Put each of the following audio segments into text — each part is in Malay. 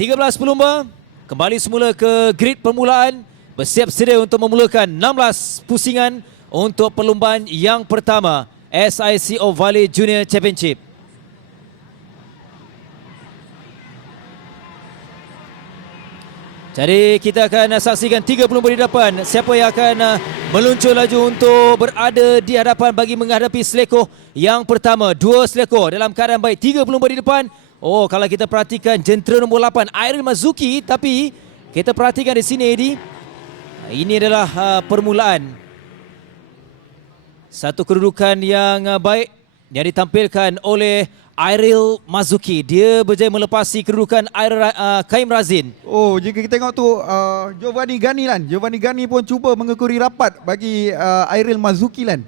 13 pelumba kembali semula ke grid permulaan, bersiap sedia untuk memulakan 16 pusingan untuk perlumbaan yang pertama SICO Valley Junior Championship. Jadi kita akan saksikan 3 pelumba di depan. Siapa yang akan meluncur laju untuk berada di hadapan bagi menghadapi selekoh yang pertama. 2 selekoh dalam keadaan baik. 3 pelumba di depan. Oh, kalau kita perhatikan jentera nombor 8 Iril Mazuki, tapi kita perhatikan di sini Eddie, ini adalah permulaan satu kedudukan yang baik yang ditampilkan oleh Iril Mazuki. Dia berjaya melepasi kedudukan Kaim Razin. Oh, jika kita tengok tu Giovanni Gani Lan. Giovanni Gani pun cuba mengekuri rapat bagi Iril Mazuki Lan.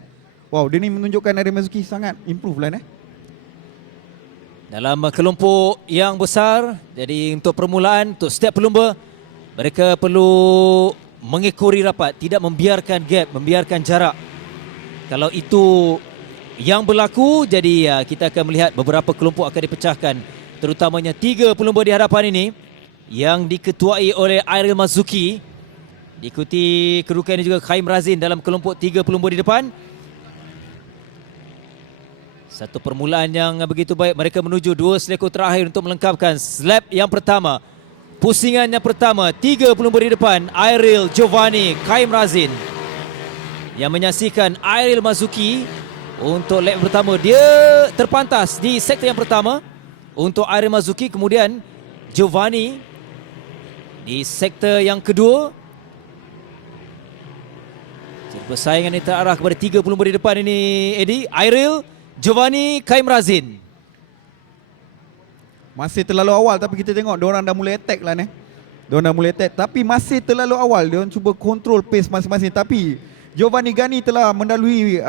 Wow, dia ni menunjukkan Iril Mazuki sangat improve Lan Dalam kelompok yang besar, jadi untuk permulaan, untuk setiap pelumba, mereka perlu mengekori rapat, tidak membiarkan gap, membiarkan jarak. Kalau itu yang berlaku, jadi kita akan melihat beberapa kelompok akan dipecahkan, terutamanya 3 pelumba di hadapan ini yang diketuai oleh Iril Mazuki. Diikuti kedudukan ini juga Kaim Razin dalam kelompok 3 pelumba di depan. Satu permulaan yang begitu baik. Mereka menuju 2 selekor terakhir untuk melengkapkan slab yang pertama. Pusingan yang pertama, 3 pelumba di depan, Iril, Giovanni, Kaim Razin, yang menyaksikan Iril Mazuki untuk lap pertama. Dia terpantas di sektor yang pertama untuk Iril Mazuki. Kemudian Giovanni di sektor yang kedua. Jadi persaingan ini terarah kepada 3 pelumba di depan ini Eddie. Iril, Giovanni, Kaim Razin. Masih terlalu awal, tapi kita tengok diorang dah mulai attack lah Diorang dah mulai attack, tapi masih terlalu awal. Diorang cuba control pace masing-masing. Tapi Giovanni Gani telah mendalui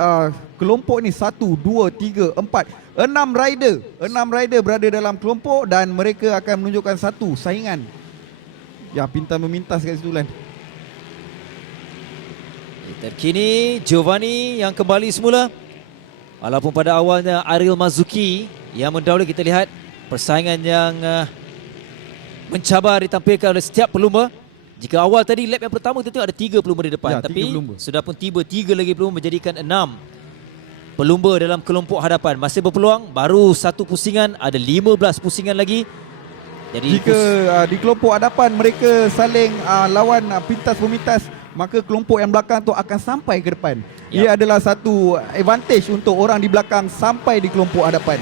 kelompok ni 1, 2, 3, 4, 6 rider. 6 rider berada dalam kelompok dan mereka akan menunjukkan satu saingan. Ya, pintar memintas kat situ Lan. Terkini Giovanni yang kembali semula. Walaupun pada awalnya Iril Mazuki yang mendahului, kita lihat persaingan yang mencabar ditampilkan oleh setiap pelumba. Jika awal tadi lap yang pertama kita tengok ada 3 pelumba di depan, ya, tapi pelumba sudah pun tiba 3 lagi pelumba menjadikan 6 pelumba dalam kelompok hadapan. Masih berpeluang, baru 1 pusingan, ada 15 pusingan lagi. Jadi jika di kelompok hadapan mereka saling lawan pintas memintas, maka kelompok yang belakang tu akan sampai ke depan. Ia adalah satu advantage untuk orang di belakang sampai di kelompok hadapan.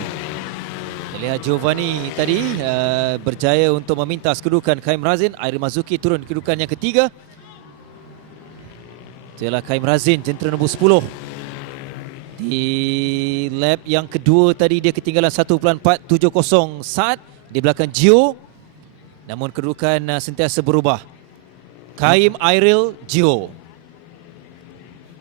Lihat Giovanni tadi berjaya untuk memintas kedudukan Kaim Razin. Iril Mazuki turun kedudukan yang ketiga. Itulah Kaim Razin, jentera nombor 10. Di lap yang kedua tadi dia ketinggalan 1.470 saat di belakang Gio. Namun kedudukan sentiasa berubah. Kaim, Iril, Gio.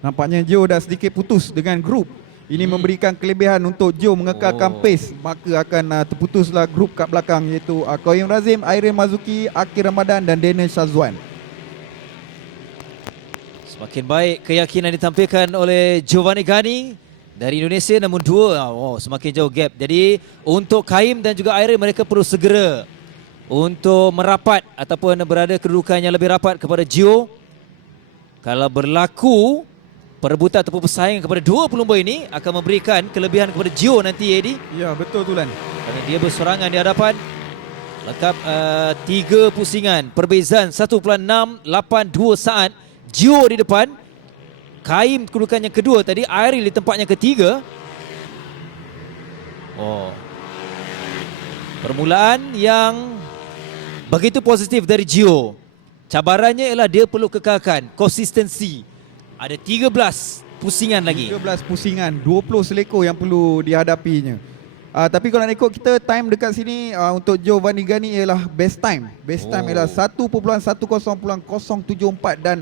Nampaknya Gio dah sedikit putus dengan grup. Ini memberikan kelebihan untuk Gio mengekalkan pace. Maka akan terputuslah grup kat belakang, iaitu Kaim Razin, Iril Mazuki, Akir Ramadan dan Daniel Shazwan. Semakin baik keyakinan ditampilkan oleh Giovanni Gani dari Indonesia, namun 2 semakin jauh gap. Jadi untuk Kaim dan juga Iril, mereka perlu segera untuk merapat ataupun berada kedudukan yang lebih rapat kepada Gio. Kalau berlaku perebutan ataupun persaingan kepada 2 pelumba ini akan memberikan kelebihan kepada Gio nanti Eddie. Ya, betul tu Lan. Kerana dia bersorangan di hadapan. Lengkap 3 pusingan, perbezaan 1.682 saat. Gio di depan, Kaim kedudukan yang kedua tadi, Iril di tempat yang ketiga. Permulaan yang begitu positif dari Gio. Cabarannya ialah dia perlu kekalkan konsistensi. Ada 13 pusingan lagi. 13 pusingan, 20 selekor yang perlu dihadapinya. Tapi kalau nak ikut kita, time dekat sini untuk Giovanni Gani ialah best time. Best time ialah 1.10.074 dan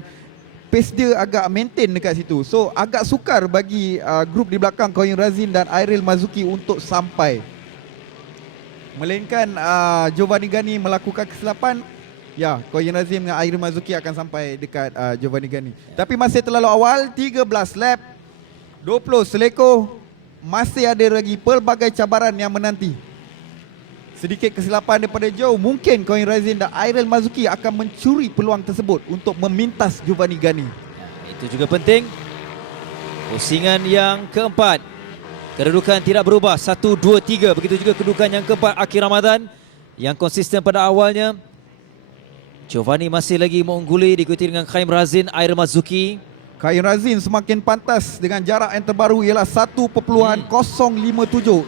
pace dia agak maintain dekat situ. So agak sukar bagi grup di belakang Kaim Razin dan Iril Mazuki untuk sampai. Melainkan Giovanni Gani melakukan kesilapan, ya, Kaim Razin dengan Iril Mazuki akan sampai dekat Giovanni Gani. Tapi masih terlalu awal, 13 lap, 20 selekor, masih ada lagi pelbagai cabaran yang menanti. sedikit kesilapan daripada jauh, mungkin Koin Razin dan Airil Mazuki akan mencuri peluang tersebut untuk memintas Giovanni Gani. Itu juga penting. Pusingan yang keempat, kedudukan tidak berubah 1, 2, 3. Begitu juga kedudukan yang keempat Akhir Ramadan yang konsisten pada awalnya. Giovanni masih lagi mengungguli, diikuti dengan Khaim Razin, Airil Mazuki. Khaim Razin semakin pantas dengan jarak yang terbaru ialah 1.057,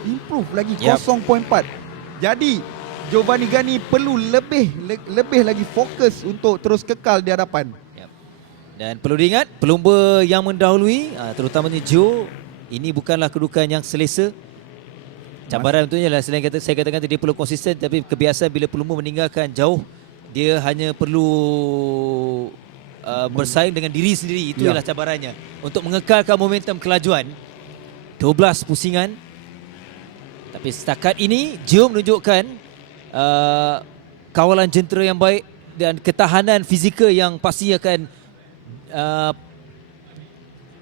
improve lagi 0.4. Jadi Giovanni Gani perlu lebih lagi fokus untuk terus kekal di hadapan. Dan perlu diingat, pelumba yang mendahului, terutamanya Joe, ini bukanlah kedudukan yang selesa. Cabaran untuknya lah, selain saya katakan dia perlu konsisten, tapi kebiasaan bila pelumba meninggalkan jauh, dia hanya perlu bersaing dengan diri sendiri. Itu ialah cabarannya untuk mengekalkan momentum kelajuan. 12 pusingan. Tapi setakat ini Joe menunjukkan kawalan jentera yang baik dan ketahanan fizikal yang pasti akan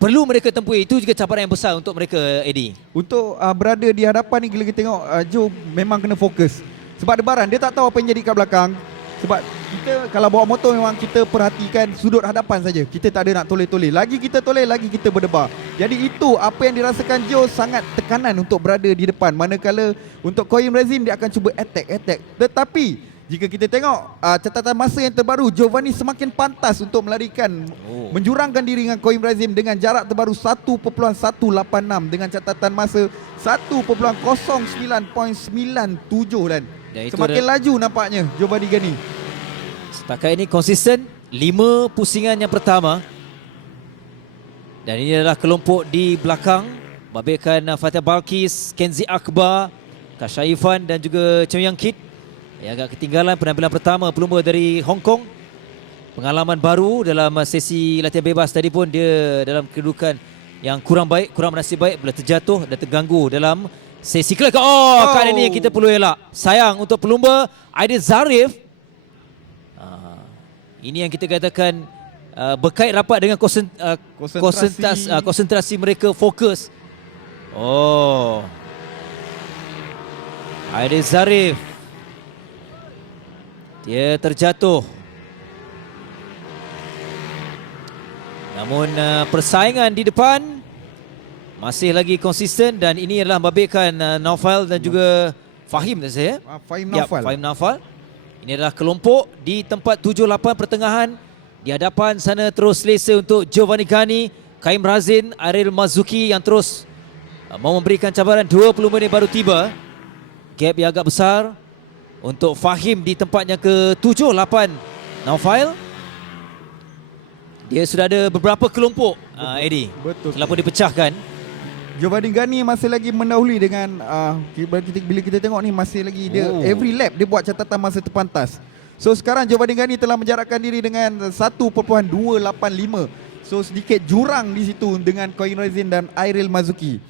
perlu mereka tempuhi. Itu juga cabaran yang besar untuk mereka, Eddie. Untuk berada di hadapan ni, kita tengok Joe memang kena fokus. Sebab debaran, dia tak tahu apa yang jadi kat belakang. Sebab kita kalau bawa motor memang kita perhatikan sudut hadapan saja. Kita tak ada nak toleh-toleh. Lagi kita toleh, lagi kita berdebar. Jadi itu apa yang dirasakan Joe, sangat tekanan untuk berada di depan. Manakala untuk Koin Razin dia akan cuba attack. Tetapi jika kita tengok catatan masa yang terbaru, Giovanni semakin pantas untuk melarikan, menjurangkan diri dengan Koin Razin dengan jarak terbaru 1.186 dengan catatan masa 1.09.97 dan semakin laju nampaknya Giovanni Gani. Setakat ini konsisten 5 pusingan yang pertama. Dan ini adalah kelompok di belakang, babitkan Fatih Balkis, Kenzi Akbar, Kashaifan dan juga Cheng Yang Kit yang agak ketinggalan penampilan pertama pelumba dari Hong Kong. Pengalaman baru dalam sesi latihan bebas tadi pun dia dalam kedudukan yang kurang baik, kurang bernasib baik bila terjatuh dan terganggu dalam sesi kelak. Kali ini kita perlu elak. Sayang untuk pelumba Aidil Zarif. Ini yang kita katakan berkait rapat dengan konsentrasi mereka, fokus. Aidil Zarif, dia terjatuh. Namun persaingan di depan masih lagi konsisten dan ini adalah membabitkan Naufal dan juga Fahim tak saya? Fahim Naufal. Fahim Naufal. Ini adalah kelompok di tempat 7-8 pertengahan. Di hadapan sana terus selesa untuk Giovanni Gani, Khaim Razin, Airil Mazuki yang terus mau memberikan cabaran. 20 minit baru tiba. Gap yang agak besar untuk Fahim di tempatnya ke-7, 8 Naufal. Dia sudah ada beberapa kelompok, Eddie. Betul. Telah pun dipecahkan. Giovanni Gani masih lagi mendahului dengan bila kita tengok ni masih lagi dia every lap dia buat catatan masa terpantas. So sekarang Giovanni Gani telah menjarakkan diri dengan 1.285. So sedikit jurang di situ dengan Koin Razin dan Airil Mazuki.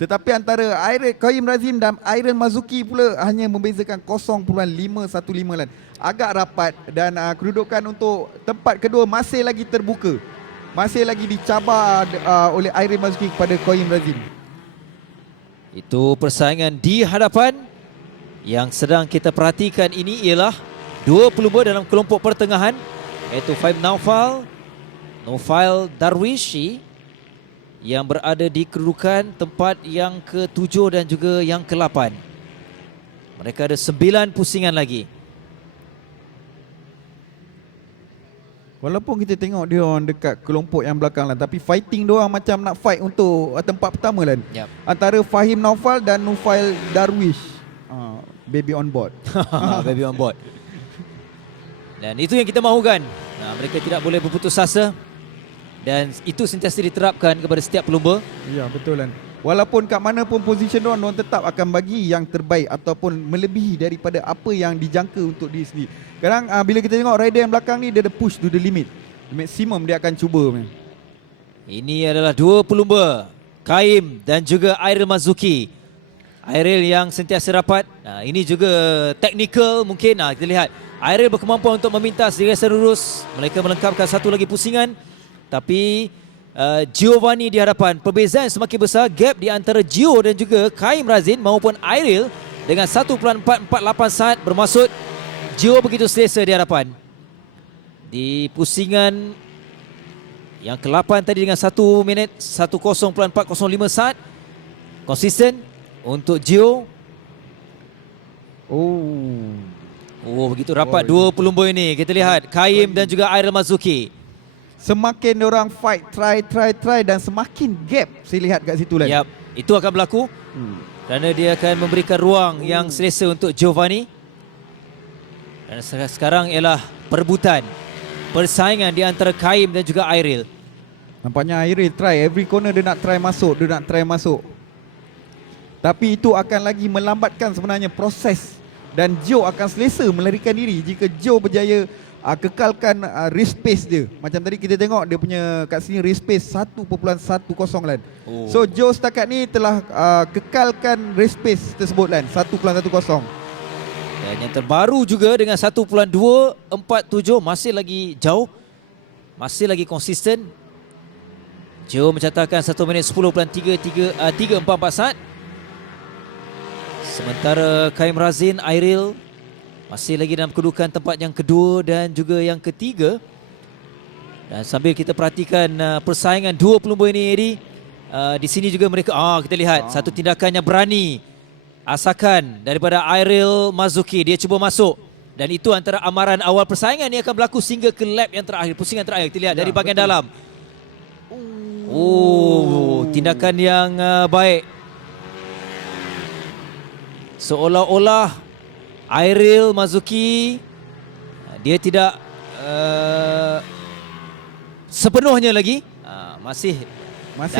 Tetapi antara Koin Razin dan Airil Mazuki pula hanya membezakan 0.515 lan. Agak rapat dan kedudukan untuk tempat kedua masih lagi terbuka. Masih lagi dicabar oleh Airil Mazuki kepada Koin Razin. Itu persaingan di hadapan. Yang sedang kita perhatikan ini ialah dua pelumba dalam kelompok pertengahan, iaitu Fahim Naufal, Nufail Darwishi yang berada di kedudukan tempat yang ke-7 dan juga yang ke-8. Mereka ada 9 pusingan lagi. Walaupun kita tengok dia orang dekat kelompok yang belakang lah, tapi fighting dia orang macam nak fight untuk tempat pertama lah. Antara Fahim Naufal dan Nufail Darwish. Baby on board. Baby on board. Dan itu yang kita mahukan. Mereka tidak boleh berputus asa. Dan itu sentiasa diterapkan kepada setiap pelumba. Ya, betul kan. Walaupun kat mana pun position diorang tetap akan bagi yang terbaik ataupun melebihi daripada apa yang dijangka untuk diri sendiri. Kadang bila kita tengok rider yang belakang ni, dia ada push to the limit. Maksimum dia akan cuba. Ini adalah dua pelumba, Khaim dan juga Airil Mazuki. Airil yang sentiasa rapat. Ini juga teknikal mungkin. Kita lihat Airil berkemampuan untuk memintas di resan lurus. Mereka melengkapkan satu lagi pusingan. Tapi Giovanni di hadapan. Perbezaan semakin besar. Gap di antara Gio dan juga Khaim Razin maupun Airil dengan 1.448 saat, bermaksud Gio begitu selesa di hadapan. Di pusingan yang ke-8 tadi dengan 1 minit 10.405 saat, konsisten untuk Gio. Begitu rapat dua pelumba ini. Kita lihat Kaim dan juga Airil Mazuki. Semakin orang fight, try dan semakin gap saya lihat kat situ lah. Yap, itu akan berlaku. Kerana dia akan memberikan ruang yang selesa untuk Giovanni. Dan sekarang ialah perebutan, persaingan di antara Kaim dan juga Airil. Nampaknya Airil try every corner, dia nak try masuk. Tapi itu akan lagi melambatkan sebenarnya proses, dan Gio akan selesa melarikan diri jika Gio berjaya kekalkan race pace dia. Macam tadi kita tengok dia punya kat sini race pace 1.10 lan. So Gio setakat ni telah kekalkan race pace tersebut lan, 1.10. Dan yang terbaru juga dengan 1.247, masih lagi jauh, masih lagi konsisten. Gio mencatatkan 1 minit 10.344 saat. Sementara Kaim Razin, Airil masih lagi dalam kedudukan tempat yang kedua dan juga yang ketiga. Dan sambil kita perhatikan persaingan dua pelumba ini, Eddie, di sini juga mereka kita lihat satu tindakan yang berani asakan daripada Airil Mazuki. Dia cuba masuk, dan itu antara amaran awal persaingan ini akan berlaku sehingga ke lap yang terakhir, pusingan terakhir. Kita lihat dari bahagian dalam. Tindakan yang baik. Seolah-olah Airil Mazuki dia tidak sepenuhnya lagi masih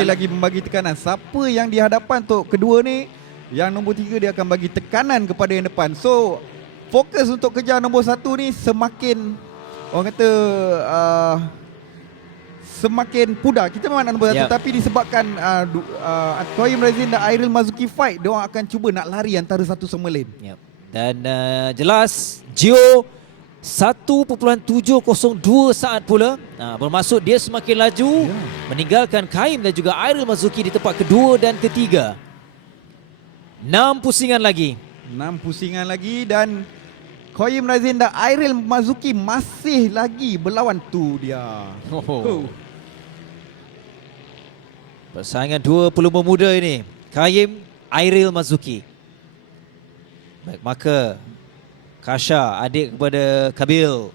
lagi membagi tekanan. Siapa yang di hadapan untuk kedua ni, yang nombor 3 dia akan bagi tekanan kepada yang depan. So fokus untuk kejar nombor 1 ni semakin, orang kata semakin pudar. Kita memang nak nombor 1, tapi disebabkan Kaim Razin dan Airil Mazuki fight, dia orang akan cuba nak lari antara satu sama lain. Dan jelas Gio 1.702 saat pula, bermaksud dia semakin laju, meninggalkan Kaim dan juga Airil Mazuki di tempat kedua dan ketiga. 6 pusingan lagi dan Kaim Razin dan Airil Mazuki masih lagi berlawan. Tu dia. Persaingan dua pelumba muda ini, Kaim, Airil Mazuki. Baik, maka Kasha, adik kepada Kabil.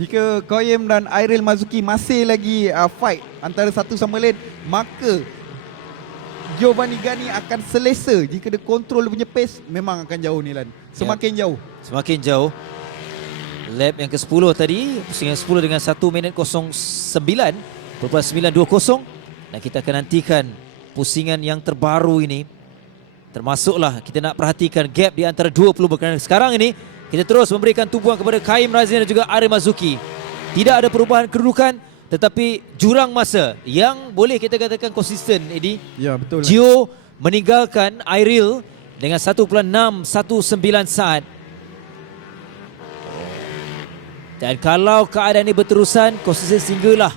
Jika Kaim dan Airil Mazuki masih lagi fight antara satu sama lain, maka Giovanni Gani akan selesa. Jika dia kontrol dia punya pace, memang akan jauh ni lan. Semakin jauh. Lap yang ke-10 tadi, pusingan 10 dengan 1 minit 09.920. Dan kita akan nantikan pusingan yang terbaru ini. Termasuklah kita nak perhatikan gap di antara dua pelumba, kerana sekarang ini kita terus memberikan tumpuan kepada Kaim Razin dan juga Airil Mazuki. Tidak ada perubahan kedudukan, tetapi jurang masa yang boleh kita katakan konsisten, Eddie. Ya, betul. Gio meninggalkan Airil dengan 1.619 saat. Dan kalau keadaan ini berterusan konsisten sehinggalah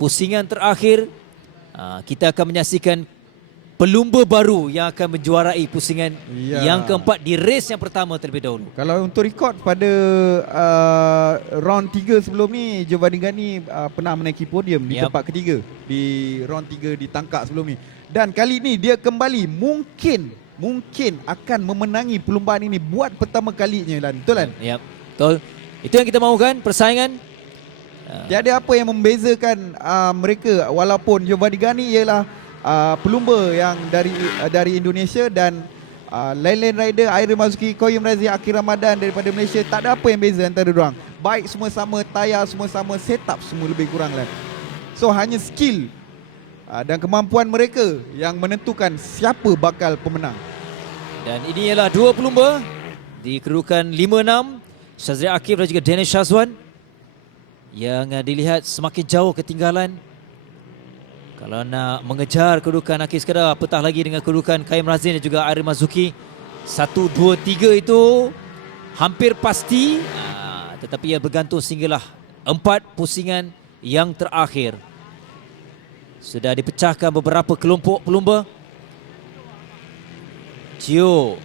pusingan terakhir, kita akan menyaksikan pelumba baru yang akan menjuarai pusingan yang keempat di race yang pertama terlebih dahulu. Kalau untuk rekod pada round 3 sebelum ni, Giovanni Gani pernah menaiki podium di tempat ketiga di round 3 di Tangkak sebelum ni. Dan kali ni dia kembali mungkin akan memenangi perlumbaan ini buat pertama kalinya lan. Betul kan? Ya, betul. Itu yang kita mahukan, persaingan. Tiada apa yang membezakan mereka, walaupun Giovanni Gani ialah pelumba yang dari Indonesia dan lain-lain rider Airil Mazuki, Kaim Razin, Akhir Ramadan daripada Malaysia. Tak ada apa yang beza antara diorang. Baik semua sama, tayar semua sama, setup semua lebih kurang lah. So hanya skill dan kemampuan mereka yang menentukan siapa bakal pemenang. Dan ini ialah dua pelumba di kedudukan 5-6, Shazri Akif dan juga Daniel Shazwan, yang dilihat semakin jauh ketinggalan. Kalau nak mengejar kedudukan akhir sekadar, apatah lagi dengan kedudukan Kaim Razin dan juga Airil Mazuki. 1, 2, 3 itu hampir pasti, tetapi ia bergantung sehinggalah 4 pusingan yang terakhir. Sudah dipecahkan beberapa kelompok pelumba. Gio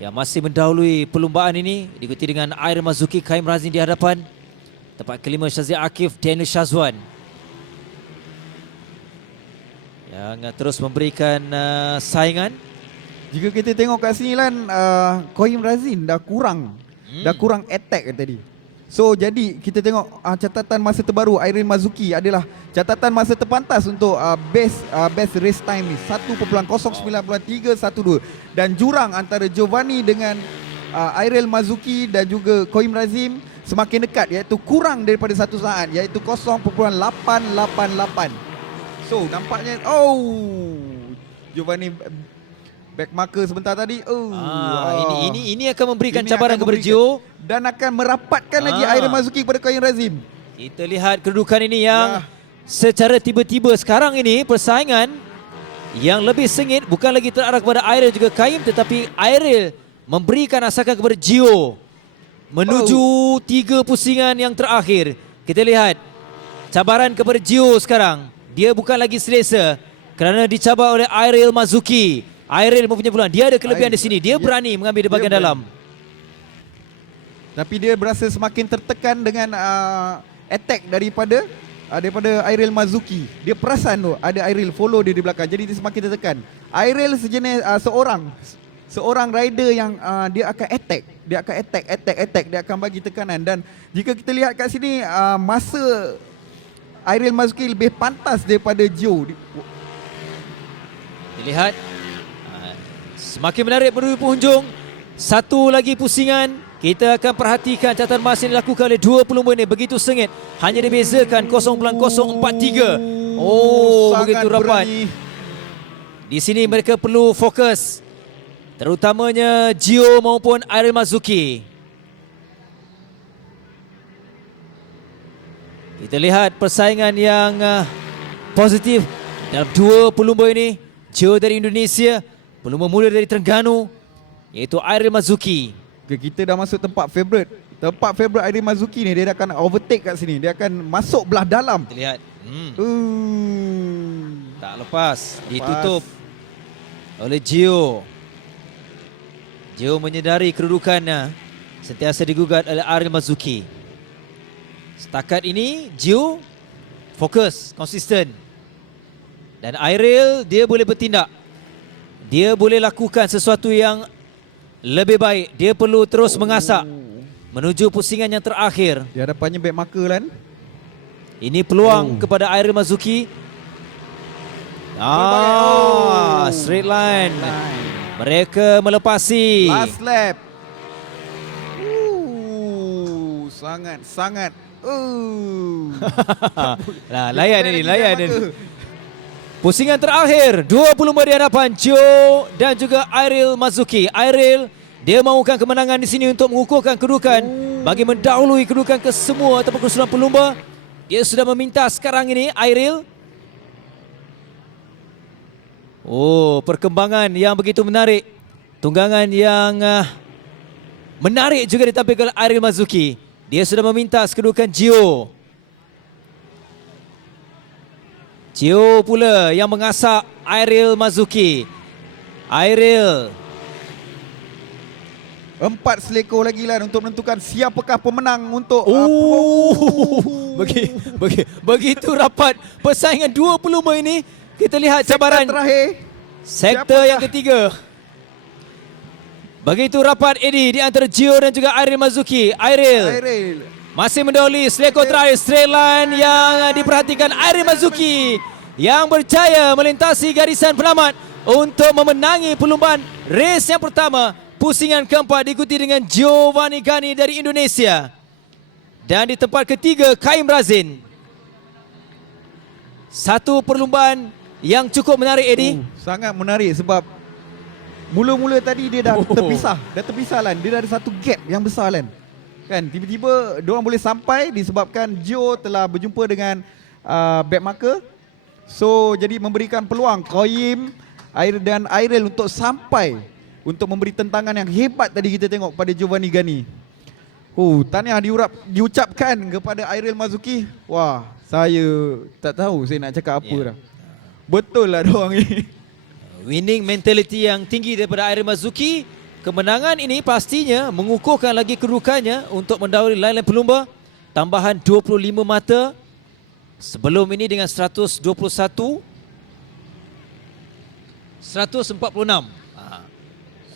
yang masih mendahului perlumbaan ini, diikuti dengan Air Mazuki, Kaim Razin di hadapan. Tempat kelima Syazia Akif, Daniel Shazwan yang terus memberikan saingan. Jika kita tengok kat sini Lan, Qayyim Razin dah kurang attack tadi. So jadi kita tengok catatan masa terbaru Airin Mazuki adalah catatan masa terpantas untuk best race time ni 1.09.312 dan jurang antara Giovanni dengan Airil Mazuki dan juga Qayyim Razin semakin dekat, iaitu kurang daripada 1 saat, iaitu 0.888. So nampaknya Giovanni backmarker sebentar tadi. Ini akan memberikan cabaran kepada Gio dan akan merapatkan lagi Airil Mazuki kepada Qayyim Razin. Kita lihat kedudukan ini yang secara tiba-tiba sekarang ini persaingan yang lebih sengit bukan lagi terarah kepada Airil juga Qayyim, tetapi Airil memberikan asakan kepada Gio menuju 3 pusingan yang terakhir. Kita lihat cabaran kepada Gio sekarang. Dia bukan lagi selesa kerana dicabar oleh Airil Mazuki. Airil mempunyai peluang. Dia ada kelebihan di sini. Dia berani mengambil di bahagian dalam. Tapi dia berasa semakin tertekan dengan attack daripada Airil Mazuki. Dia perasan tu ada Airil follow dia di belakang. Jadi dia semakin tertekan. Airil sejenis seorang rider yang dia akan attack. Dia akan attack. Dia akan bagi tekanan. Dan jika kita lihat kat sini masa Airil Mazuki lebih pantas daripada Gio. Dilihat semakin menarik menuju penghujung. Satu lagi pusingan. Kita akan perhatikan catatan masa yang dilakukan oleh dua pelumba ini. Begitu sengit. Hanya dibezakan 0.043. Begitu rapat. Di sini mereka perlu fokus. Terutamanya Gio maupun Airil Mazuki. Kita lihat persaingan yang positif dalam dua pelumba ini. Gio dari Indonesia, pelumba muda dari Terengganu, iaitu Airil Mazuki. Kita dah masuk tempat favourite. Tempat favourite Airil Mazuki ni, dia akan overtake kat sini. Dia akan masuk belah dalam. Kita lihat. Tak lepas. Ditutup oleh Gio. Gio menyedari kedudukannya. Sentiasa digugat oleh Airil Mazuki. Setakat ini Gio fokus, konsisten. Dan Airil dia boleh bertindak. Dia boleh lakukan sesuatu yang lebih baik. Dia perlu terus mengasak menuju pusingan yang terakhir. Di hadapannya backmarker kan. Ini peluang kepada Airil Mazuki. Straight line. Mereka melepasi. Last lap. Sangat. Layan ini. Pusingan terakhir, dua pelumba di hadapan Gio dan juga Airil Mazuki. Airil dia mahukan kemenangan di sini untuk mengukuhkan kedudukan bagi mendahului kedudukan kesemua ataupun keseluruhan pelumba. Dia sudah meminta sekarang ini Airil. Perkembangan yang begitu menarik. Tunggangan yang menarik juga ditampilkan oleh Airil Mazuki. Dia sudah meminta kedudukan Gio. Gio pula yang mengasak Airil Mazuki. Airil 4 selekor lagi lah untuk menentukan siapakah pemenang untuk begitu rapat persaingan dua pelumba ini. Kita lihat cabaran terakhir. Sektor yang ketiga. Begitu rapat ini di antara Gio dan juga Airil Mazuki. Airil masih mendahului selekor terakhir straight line yang diperhatikan Airil Mazuki yang berjaya melintasi garisan penamat untuk memenangi perlumbaan race yang pertama. Pusingan keempat diikuti dengan Giovanni Gani dari Indonesia. Dan di tempat ketiga Qayyim Razin. Satu perlumbaan yang cukup menarik, Eddie. Sangat menarik sebab mula-mula tadi dia dah terpisah Lan. Dia dah ada satu gap yang besar Lan. Kan tiba-tiba diorang boleh sampai disebabkan Gio telah berjumpa dengan backmarker. So jadi memberikan peluang Qayyim dan Airil untuk sampai untuk memberi tentangan yang hebat tadi kita tengok pada Giovanni Gani. Tahniah diucapkan kepada Airil Mazuki. Wah, saya tak tahu saya nak cakap apa dah. Betul lah diorang ni. winning mentality yang tinggi daripada Airil Marzuki. Kemenangan ini pastinya mengukuhkan lagi kedudukannya untuk mendahului lain-lain pelumba. Tambahan 25 mata sebelum ini dengan 121, 146.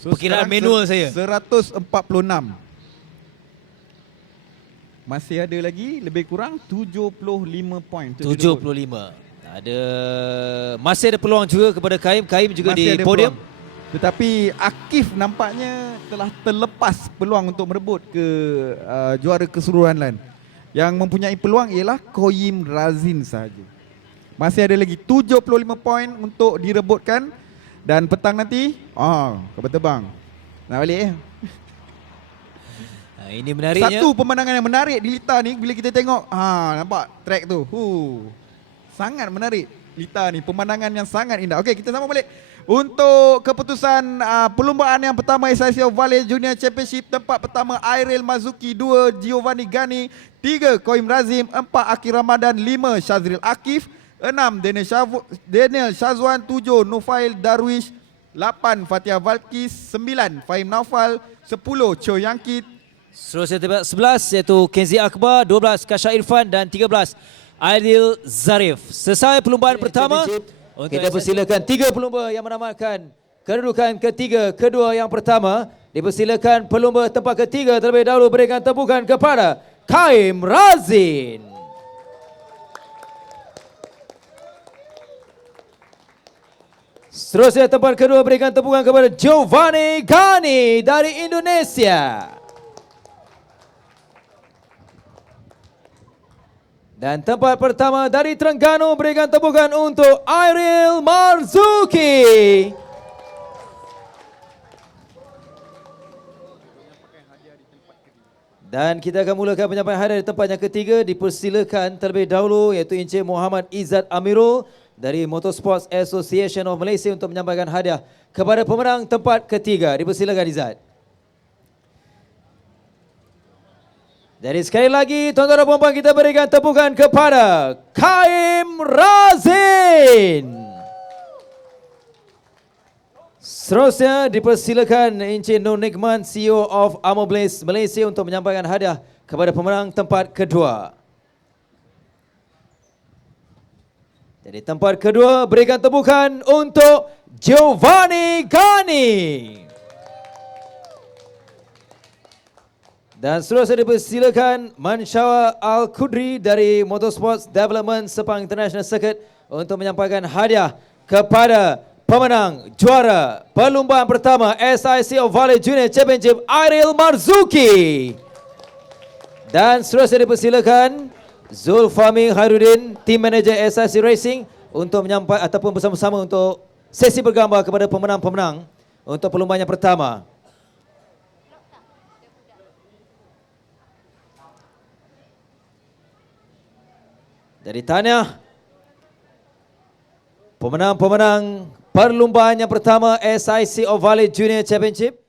Perkiraan manual saya. 146. Masih ada lagi lebih kurang 75 poin. 75. Masih ada peluang juga kepada Kaim. Kaim juga masih di podium. Peluang. Tetapi Akif nampaknya telah terlepas peluang untuk merebut ke juara keseluruhan lain. Yang mempunyai peluang ialah Koyim Razin sahaja. Masih ada lagi 75 poin untuk direbutkan. Dan petang nanti, kapal terbang. Nak balik Ini menariknya. Satu pemandangan yang menarik di Lita ni bila kita tengok, nampak track tu. Sangat menarik Lita ni, pemandangan yang sangat indah. Okey, kita sama balik. Untuk keputusan perlumbaan yang pertama SIC Valley Junior Championship, tempat pertama Airil Marzuki, 2 Giovanni Gani, 3 Koim Razim, 4 Akif Ramadan, 5 Syazril Akif, 6 Daniel Syazwan, 7 Nufail Darwish, 8 Fatia Valkis, 9 Fahim Naufal, 10 Cho Yangkit. Seterusnya tempat 11 iaitu Kenzi Akbar, 12 Kasha Irfan dan 13 Aidil Zarif. Selesai perlumbaan pertama. Kita persilakan 3 pelumba yang menamatkan kedudukan ketiga, kedua yang pertama. Dipersilakan pelumba tempat ketiga terlebih dahulu berikan tepukan kepada Kaim Razin. Seterusnya tempat kedua berikan tepukan kepada Giovanni Gani dari Indonesia. Dan tempat pertama dari Terengganu berikan tepukan untuk Airil Marzuki. Dan kita akan mulakan penyampaian hadiah di tempat yang ketiga. Dipersilakan terlebih dahulu iaitu Encik Muhammad Izzat Amirul dari Motorsports Association of Malaysia untuk menyampaikan hadiah kepada pemenang tempat ketiga. Dipersilakan Izzat. Jadi sekali lagi tuan-tuan dan puan-puan, kita berikan tepukan kepada Kaim Razin. Seterusnya dipersilakan Encik Nur Nikman, CEO of Armour Blaze Malaysia untuk menyampaikan hadiah kepada pemenang tempat kedua. Jadi tempat kedua berikan tepukan untuk Giovanni Gani. Dan seterusnya dipersilakan Manshawa Al-Qudri dari Motorsports Development Sepang International Circuit untuk menyampaikan hadiah kepada pemenang juara perlumbaan pertama SIC Valley Junior Championship Airil Marzuki. Dan seterusnya dipersilakan Zulfami Khairuddin, Team Manager SIC Racing untuk menyampaikan ataupun bersama-sama untuk sesi bergambar kepada pemenang-pemenang untuk perlumbaan yang pertama. Jadi tahniah pemenang-pemenang perlumbaan yang pertama SIC Valley Junior Championship.